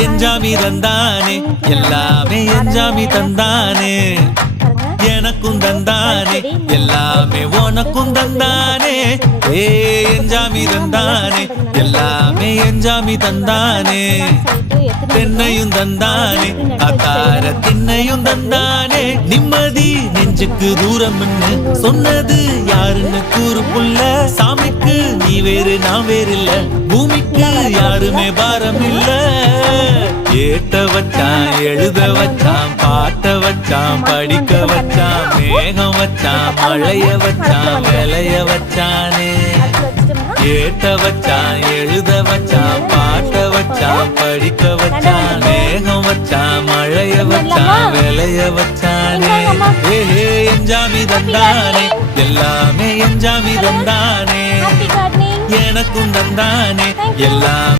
எஞ்சாமி தந்தானே எல்லாமே எஞ்சாமி தந்தானே எனக்கும் தந்தானே எல்லாமே உனக்கும் தந்தானே ஏ எஞ்சாமி தந்தானே எல்லாமே எஞ்சாமி தந்தானே தென்னையும் தந்தானே அத்தார திண்ணையும் தந்தானே நிம்மதி நெஞ்சுக்கு தூரம் சொன்னது யாருன்னு கூறு புள்ள சாமிக்கு நீ வேறு நான் வேறு இல்ல பூமிக்கு யாருமே பாரம் இல்ல ஏத்த வச்சான் எழுத வச்சான் பாட்ட வச்சான் படிக்க வச்சான் மேகம் வச்சான் மழைய வச்சான் விளைய வச்சானே ஏத்த வச்சான் எழுத வச்சான் பாட்ட வச்சான் படிக்க வச்சான் மேகம் வச்சான் மழைய வச்சான் விளைய வச்சானே ஏ எஞ்சாமி தந்தானே எல்லாமே எஞ்சாமி தந்தானே எனக்கும் தந்தானே எல்லாம்